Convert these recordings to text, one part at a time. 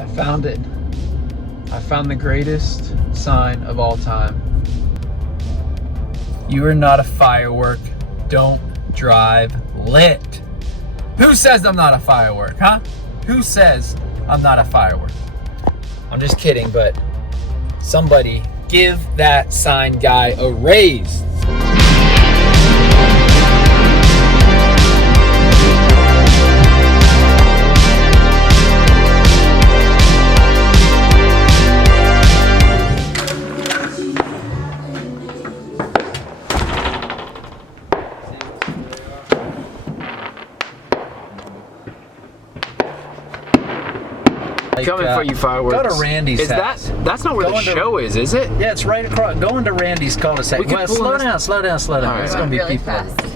I found it. I found the greatest sign of all time. You are not a firework. Don't drive lit. Who says I'm not a firework, huh? Who says I'm not a firework? I'm just kidding, but somebody give that sign guy a raise. Coming for you, fireworks. Go to Randy's house. That's not where the show is it? Yeah, it's right across. Go into Randy's cul-de-sac. Well, slow down. All right, it's gonna be really people. fast.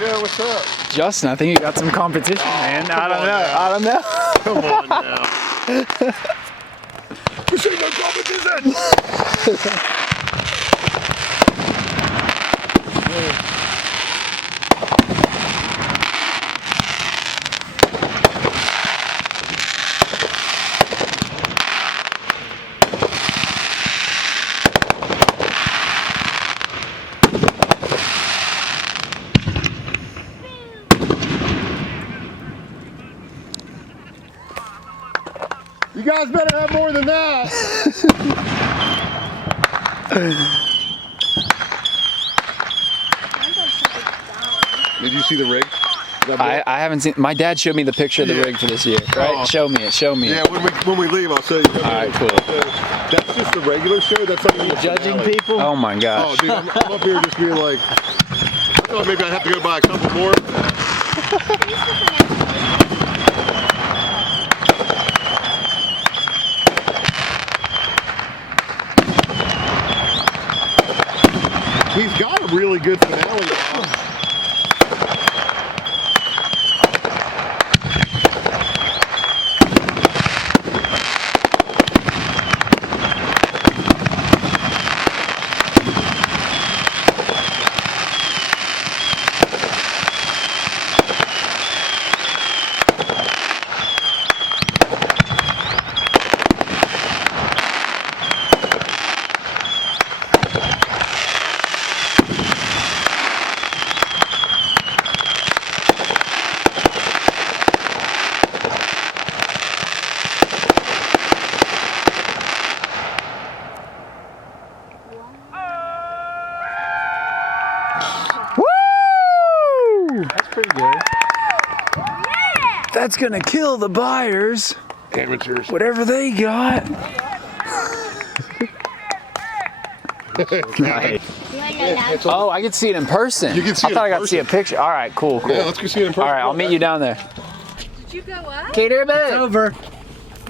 Yeah, what's up? Justin, I think you got some competition, man. I don't know. Come on now. This ain't no competition. You guys better have more than that. Did you see the rig? I haven't seen. My dad showed me the picture of the rig for this year. Right? Oh. Show me it. Show me Yeah, it. when we leave, I'll show you. All right, cool. That's just the regular show. That's not even Judging people. Oh my Oh, gosh. dude, I'm up here just being like, I thought maybe I'd have to go buy a couple more. He's got a really good finale now. That's pretty good. That's gonna kill the buyers. Amateurs. Whatever they got. Nice. Oh, I can see it in person. You can see I it thought in I got to see a person. picture. All right, cool. Yeah, let's go see it in person. All right, I'll meet you down there. Did you go up? Cater It's over.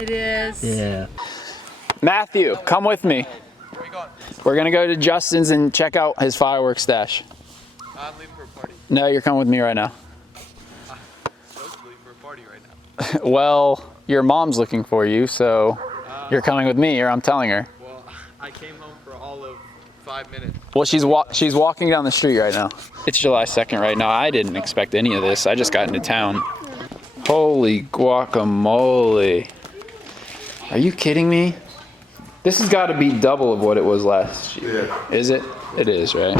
It is. Yeah. Matthew, come with me. Where are you going? We're gonna go to Justin's and check out his fireworks stash. I'm leaving for a party. No, you're coming with me right now. I'm supposed to leave for a party right now. Well, your mom's looking for you, so you're coming with me, or I'm telling her. Well, I came home for all of 5 minutes. Well, she's walking down the street right now. It's July 2nd right now. I didn't expect any of this. I just got into town. Holy guacamole. Are you kidding me? This has got to be double of what it was last year. Yeah. Is it? It is, right?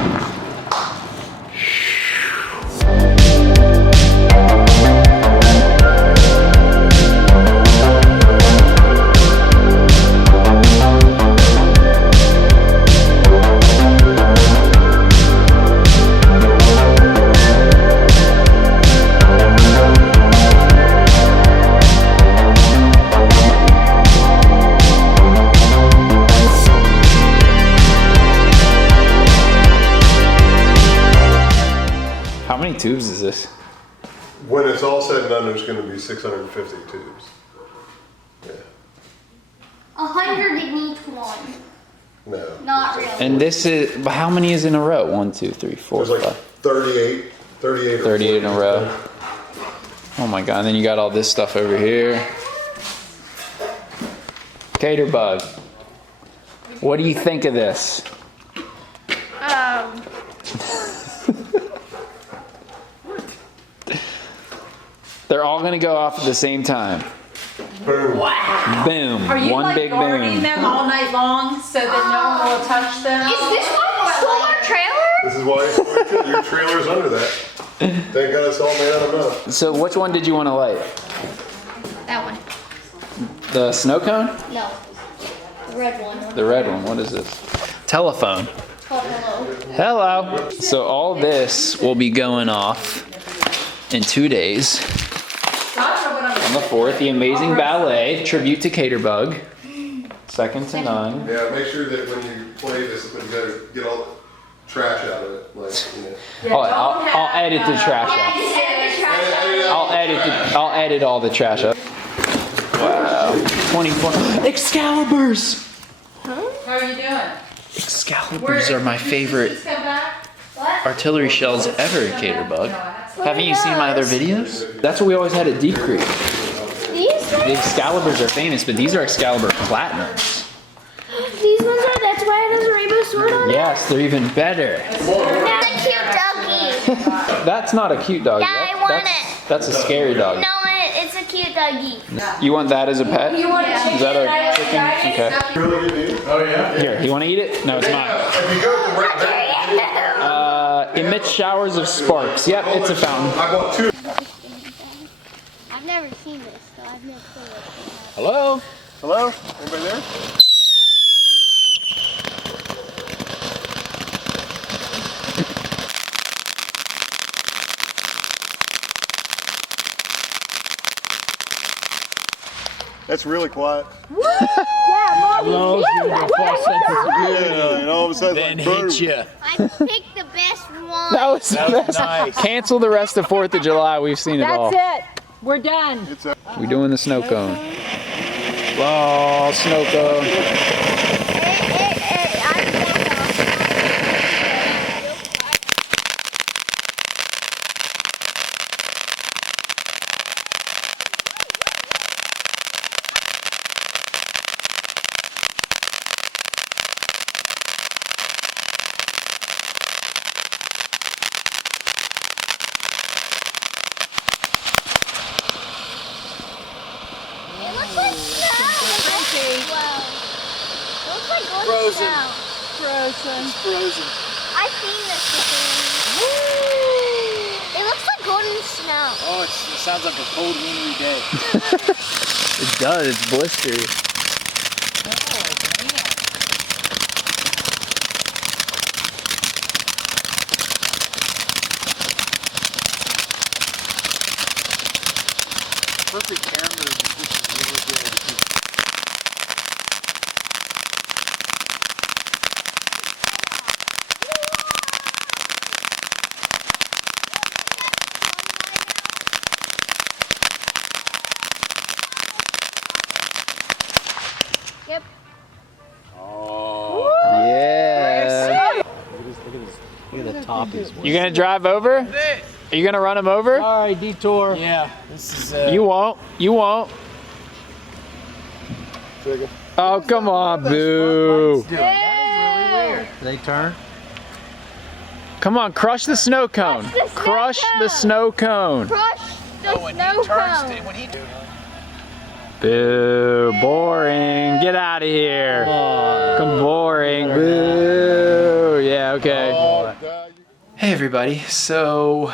tubes is this? When it's all said and done, there's going to be 650 tubes. Yeah. 100 in each one. No. Not really. And this is, how many is in a row? 1, 2, 3, 4, There's like 5. 38 or 38 in a 40. row. Oh my God, and then you got all this stuff over here. Cater bug. What do you think of this? They're all gonna go off at the same time. Boom. Boom. Are you One like big guarding boom. them all night long so that no one will touch them? Is this one a solar trailer? This is why your trailer's under that. Thank God it's all made out of metal. So which one did you want to light? That one. The snow cone? No. The red one. The red one. What is this? Telephone. Oh, hello. Hello. So all this will be going off in 2 days. On the 4th, the Amazing Ballet, tribute to Caterbug. Second to none. Yeah, make sure that when you play this, you gotta get all the trash out of it. Like, you know. I'll edit the trash out. I'll edit all the trash up. Wow. 24. Excaliburs! How are you doing? Excaliburs are my favorite Just come back? artillery shells ever, Caterbug. Haven't you seen my other videos? That's what we always had at Deep Creek. These The things? Excaliburs are famous, but these are Excalibur Platinums. These ones are, that's why it has a rainbow sword on it? Yes, they're even better. That's a cute doggy. That's not a cute doggy. Yeah, I want That's a scary doggy. No, it's a cute doggy. You want that as a pet? You want to Is that a chicken? Okay. Really good news. Oh, yeah? Here, you want to eat it? No, it's not. If you go to the right back, Emits showers of sparks. Yep, it's a fountain. I bought 2. I've never seen this, so I've no clue what's Hello? Hello? Anybody there? That's really quiet. Yeah, Mommy. Yeah, and all of a sudden, Then like, boom. hit you. I picked the best one. That was nice. Cancel the rest of 4th of July. We've seen it all. That's it. We're done. It's We're doing the snow cone. Oh, snow cone. It looks like snow. Wow. It looks like golden Frozen. snow. Frozen. Frozen. I've seen this before. It looks like golden snow. Oh, it sounds like a cold, wintry day. It does. It's blistery. Perfect camera. This is really good. Yep. Oh. Yeah. Look at the top is. You gonna drive over? Are you gonna run him over? Sorry, detour. Yeah. This is. You won't. You won't. Chicken. Oh, come on, boo. They turn. Come on, crush the snow cone. Crush the snow Crush the snow cone. cone. Crush the snow cone. when he Boo, boring. Get out of here. Come boring. Boo. Yeah, okay. Oh, God. Hey everybody. So,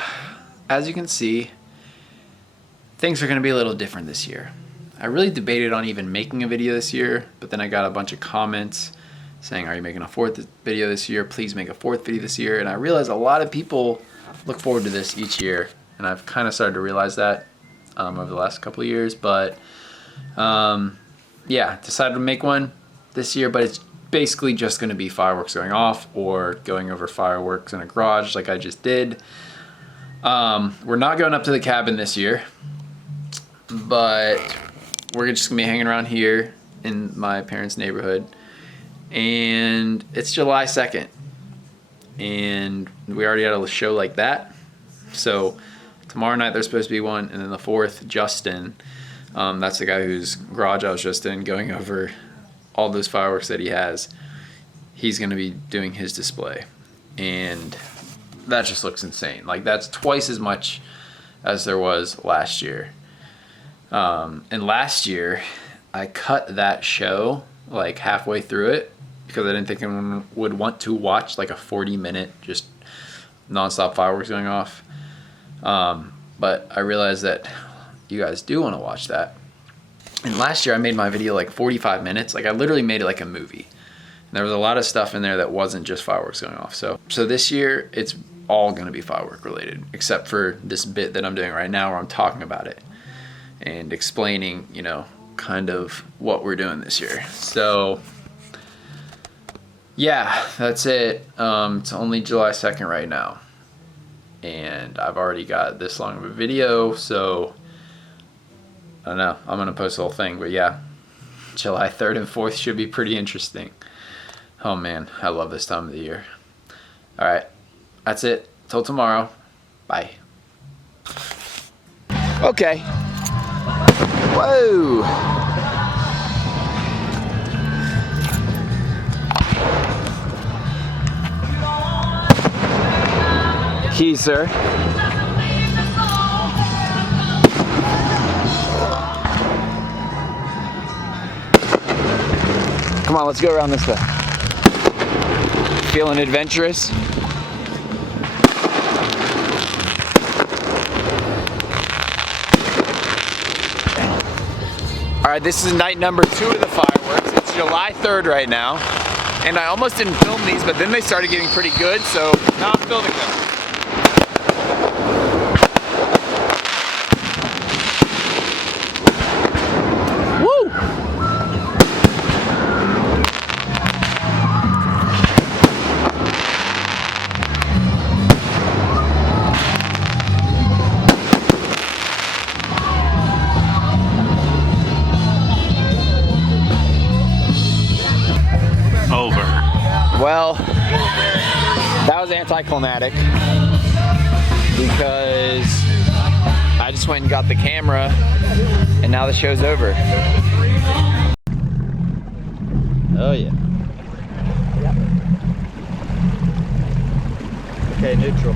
as you can see, things are going to be a little different this year. I really debated on even making a video this year, but then I got a bunch of comments saying, are you making a 4th video this year? Please make a 4th video this year. And I realized a lot of people look forward to this each year. And I've kind of started to realize that over the last couple of years. But yeah, decided to make one this year, but it's basically just going to be fireworks going off or going over fireworks in a garage like I just did. We're not going up to the cabin this year, but we're just gonna be hanging around here in my parents' neighborhood. And it's July 2nd, and we already had a show like that. So tomorrow night there's supposed to be one, and then the 4th, Justin, that's the guy whose garage I was just in, going over all those fireworks that he has. He's gonna be doing his display, and that just looks insane. Like, that's twice as much as there was last year. And last year I cut that show like halfway through it because I didn't think anyone would want to watch like a 40-minute just nonstop fireworks going off. But I realized that you guys do want to watch that. And last year I made my video like 45 minutes. Like, I literally made it like a movie. And there was a lot of stuff in there that wasn't just fireworks going off. So this year it's all going to be firework related, except for this bit that I'm doing right now where I'm talking about it and explaining, you know, kind of what we're doing this year. So yeah, that's it. It's only July 2nd right now, and I've already got this long of a video, so I don't know, I'm gonna post the whole thing. But yeah, July 3rd and 4th should be pretty interesting. Oh man, I love this time of the year. All right, that's it. Till tomorrow. Bye. Okay. Whoa. Keys, sir. Come on, let's go around this way. Feeling adventurous? All right, this is night number 2 of the fireworks. It's July 3rd right now. And I almost didn't film these, but then they started getting pretty good, so now I'm filming them. Well, that was anticlimactic because I just went and got the camera and now the show's over. Oh yeah. Okay, neutral.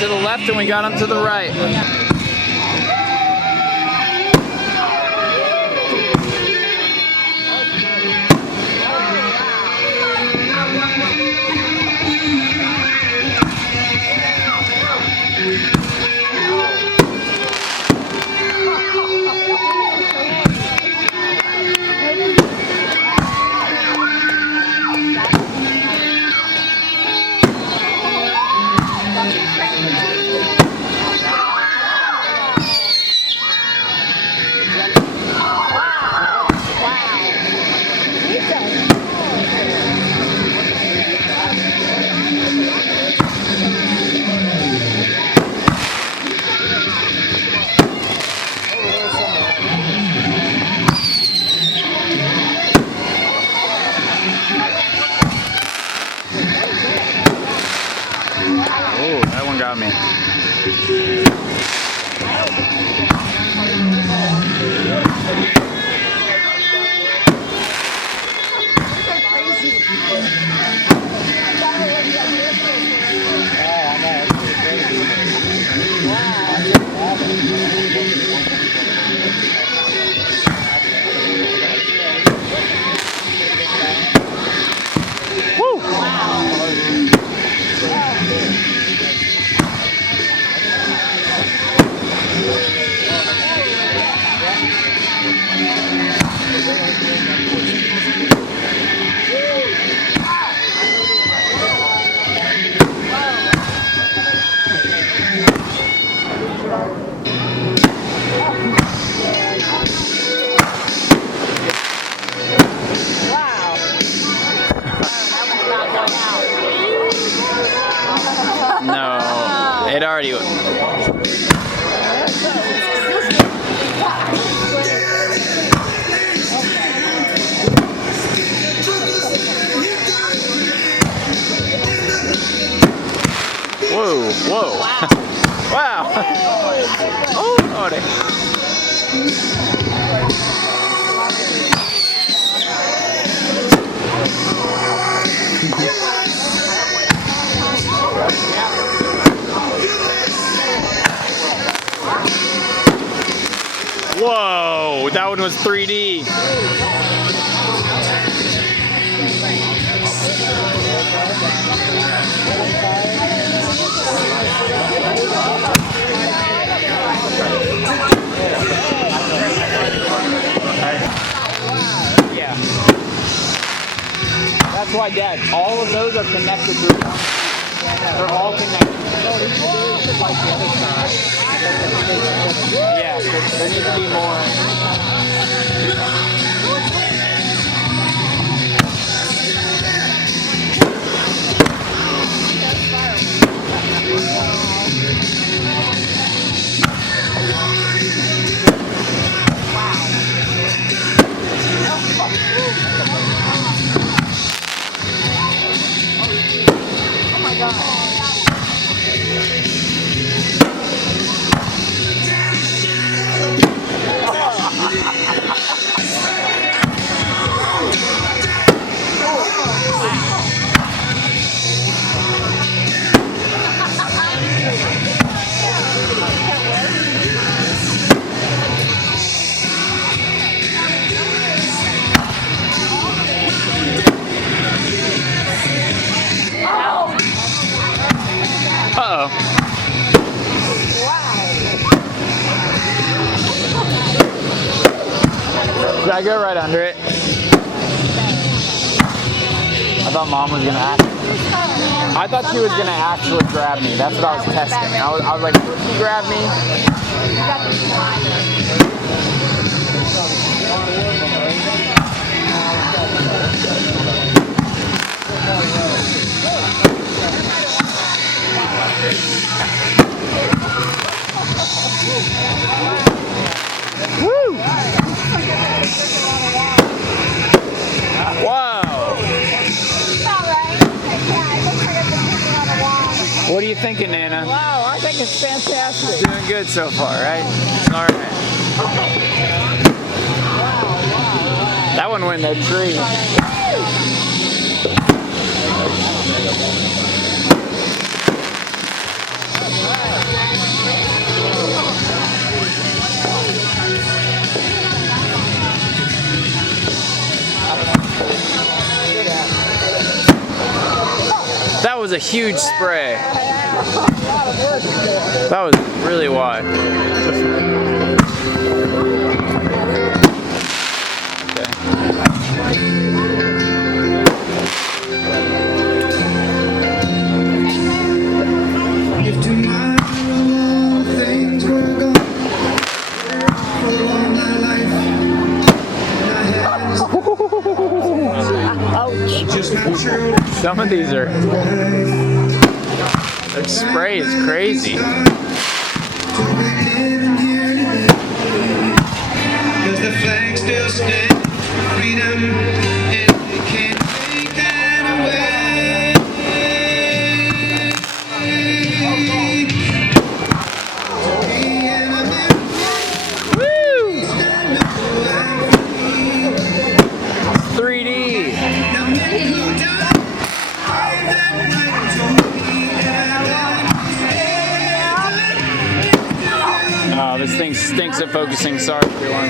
To the left and we got them to the right. Oh, that one got me. Wow. already. Whoa, whoa. Wow. Oh, Lordy. Whoa, that one was 3D. Yeah. That's why, Dad, all of those are connected to each other. They're all connected. Yeah, there needs to be more. Uh-oh. Did I go right under it? I thought Mom was gonna I thought she was gonna actually grab me. That's what I was testing. I was like, will she grab me? Woo! Wow! What are you thinking, Nana? Wow, I think it's fantastic. Doing good so far, right? All right. That one went in that tree. That was a huge spray. That was really wide. If tomorrow things were gone for all my life, and I had just not sure. Some of these are. Their spray is crazy. Cause the flag still stands, freedom, and they can't take that away. Woo! 3D. Oh, this thing stinks at focusing. Sorry, everyone.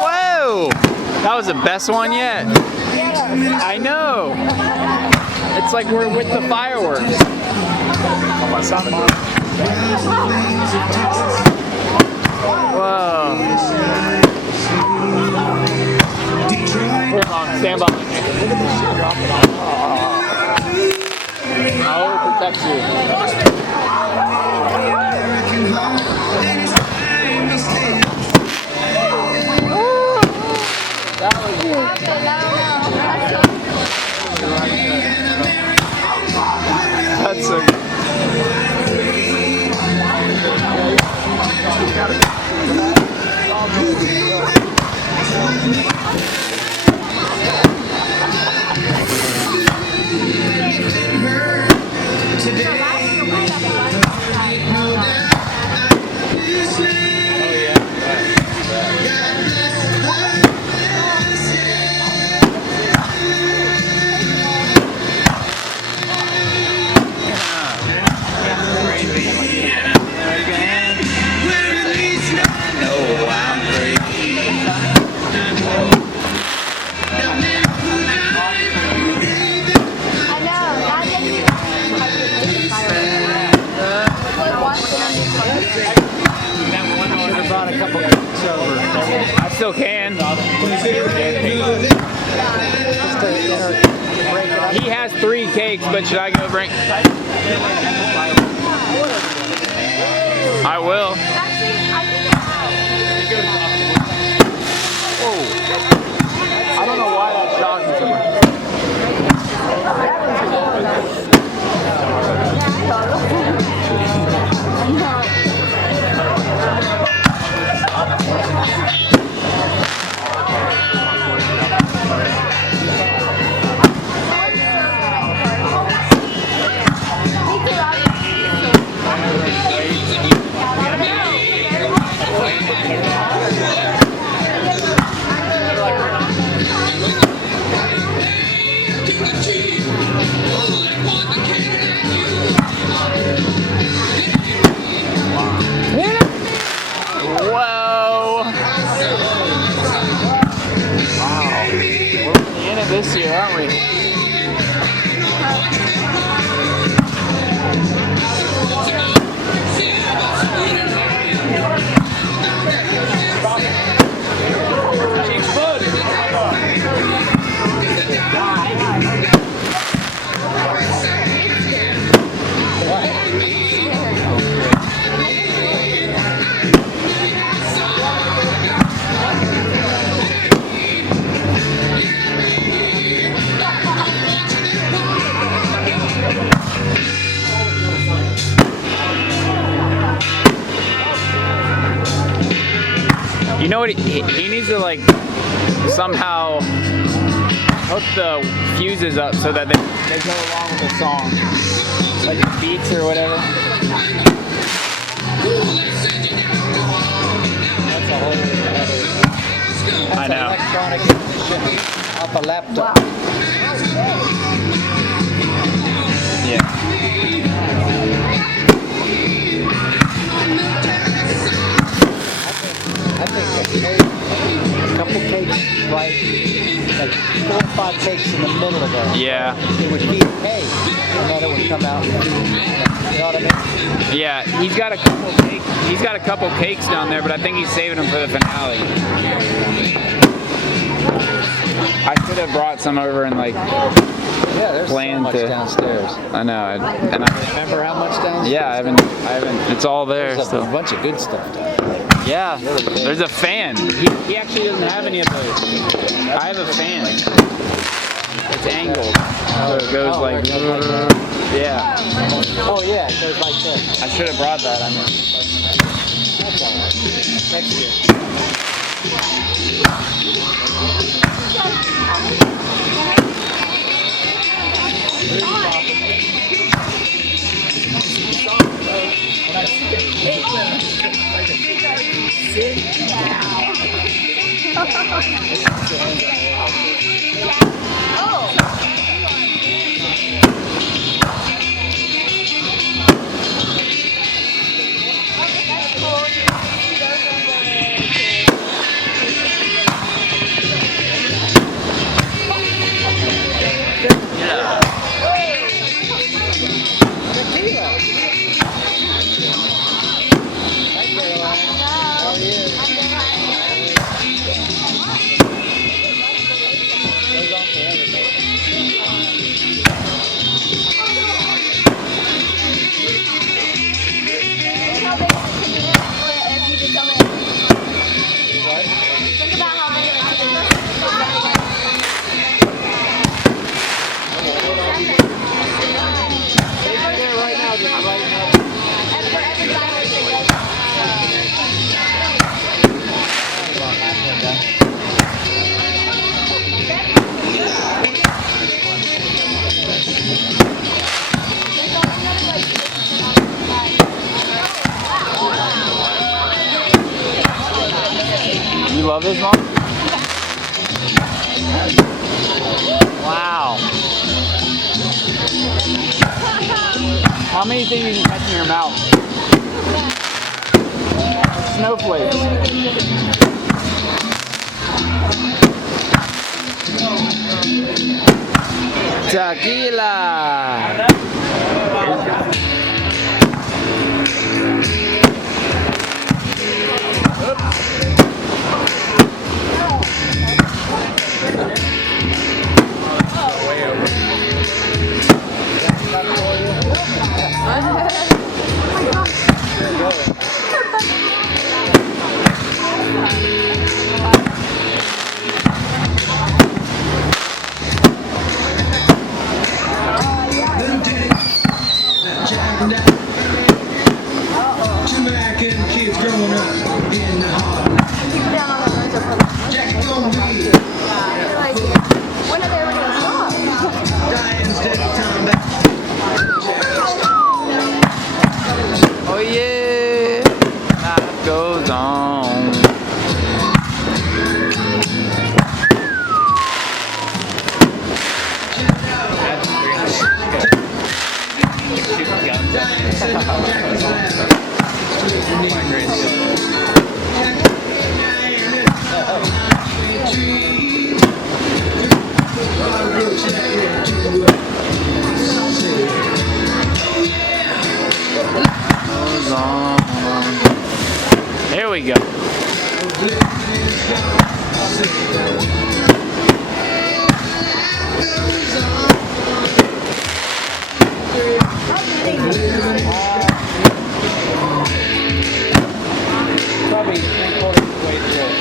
Whoa! That was the best one yet. I know. It's like we're with the fireworks. Whoa. Here, Mom, stand by. That's so I still can. He has 3 cakes, but should I go bring? I will. Whoa. I don't know why that shocked me so much. This year, aren't we? You know what? He needs to like somehow hook the fuses up so that they go along with the song, like the beats or whatever. That's a whole other. I know. Electronic off a laptop. Yeah. I think a couple cakes, right? Like 4 or 5 cakes in the middle of that. Yeah. It would be a cake, and then it would come out. You know what I mean? Yeah. He's got a couple cakes down there, but I think he's saving them for the finale. I could have brought some over and like. Yeah, there's so planned much to downstairs. I know. And I Remember how much downstairs? yeah. I haven't. It's all there. There's a So. bunch of good stuff down there. Yeah, there's a fan. He actually doesn't have any of those. I have a fan. It's angled, so it goes like, yeah. Oh yeah, it goes like this. I should have brought that. I mean, That's all right. Next year. love his mom? Wow. How many things you can catch in your mouth? Snowflakes. Tequila. Jamaican kids growing up in the heart. Jack don't be When are they ever gonna stop? dying instead of time back. Oh yeah. Life goes on. There we go. Probably 3/4 of the way through.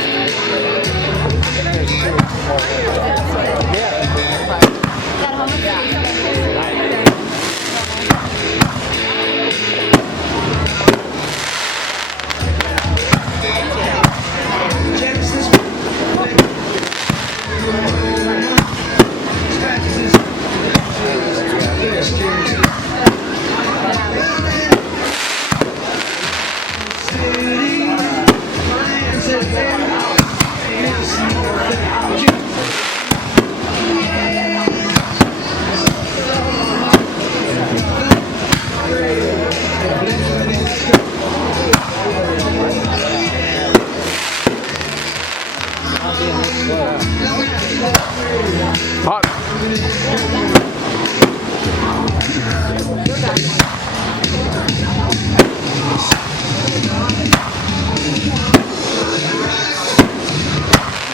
Hot.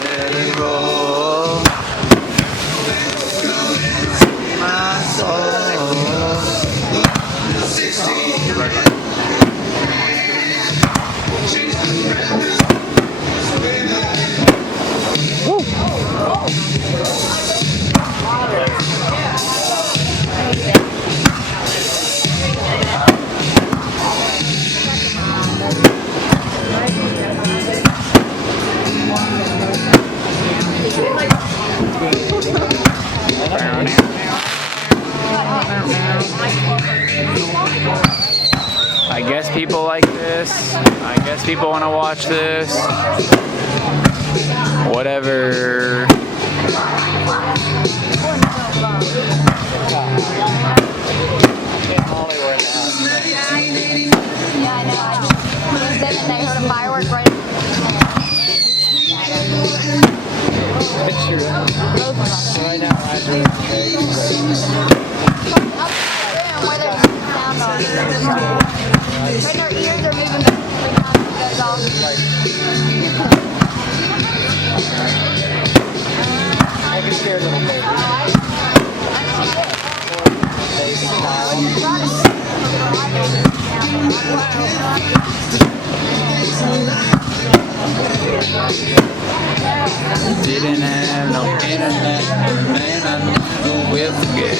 Let it roll. My I guess people like this. I guess people want to watch this. Whatever. Yeah, I know. I just sitting there, heard a firework right. Right now, I'm doing Where there's sound on. When our ears are moving back every time it goes off. I can scare little baby. Didn't have no internet, man, I never will forget.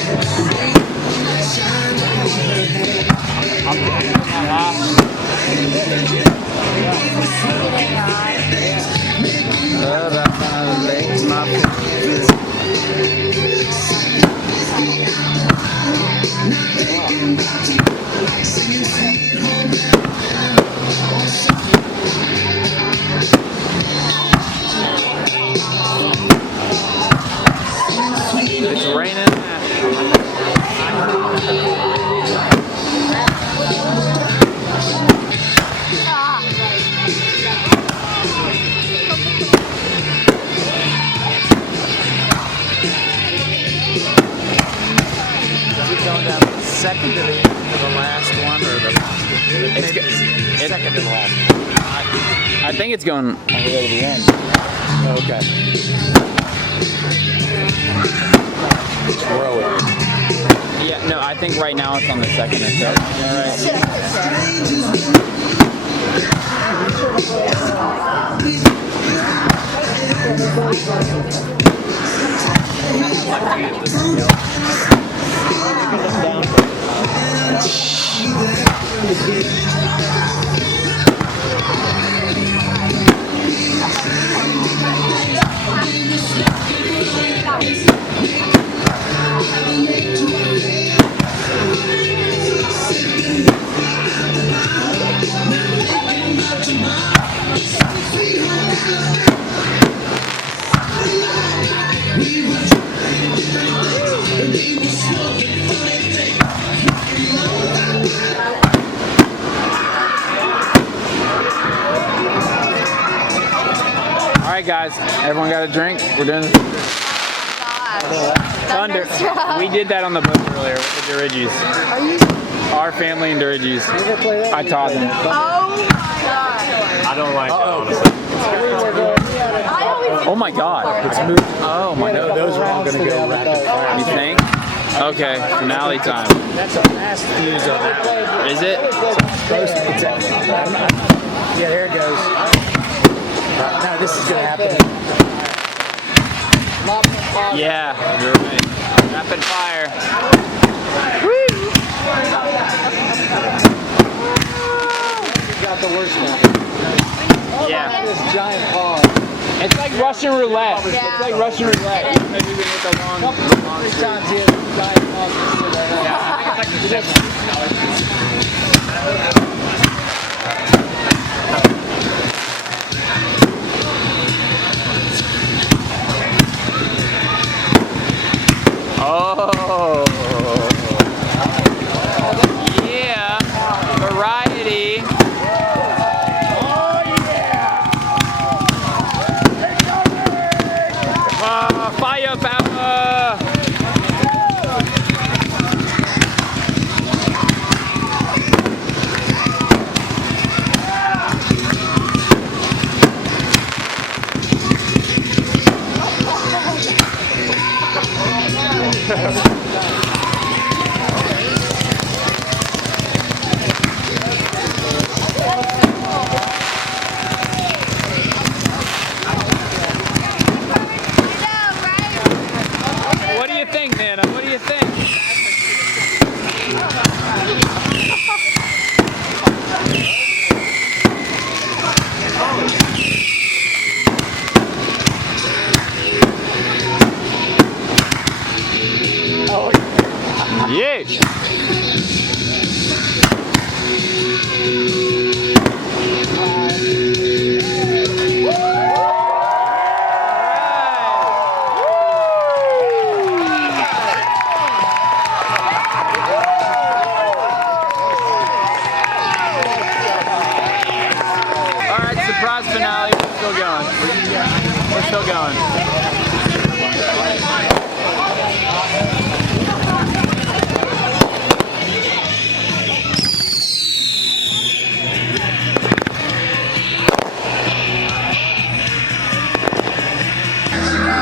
About my legs, my fingers. It's raining. Going down the second to the end of the last one, or the second to the last one? I think it's going all the way to the end. Okay. Throw it. Yeah, no, I think right now it's on the second or third. All right, guys, everyone got a drink? We're doing this. Thunder. We did that on the boat earlier with the Dirigis. Our family and Dirigis. I taught them. Oh my god. I don't like that, honestly. Oh my God. Oh my God. Those are all going to go rapid fire. You think? Okay, finale time. That's a fast fuse on that one. Is it? Yeah, there it goes. Now this is going to happen. Yeah, you're right. Rapid fire. Got the worst one. Yeah. This giant paw. It's like Russian roulette. Yeah. It's like Russian roulette. Maybe we get the long. Three times he has a giant paw. Oh. Yeah. Variety. Firepower! What do you think, Nana? What do you think? Yeah. Surprise finale, we're still going. We're still going.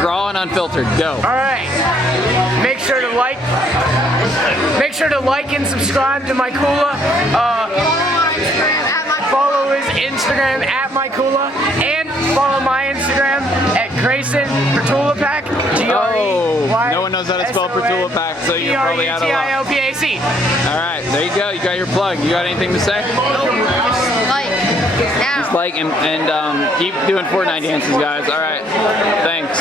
Raw and unfiltered, go. All right, make sure to like and subscribe to Micoola. Follow his Instagram at Micoola, and follow my Instagram at Grayson Pertulapac. No one knows how to spell Pertulapac, so you're probably out of luck. Pertulapac. All right, there you go. You got your plug. You got anything to say? Like, now. Just like and keep doing Fortnite dances, guys. All right, thanks.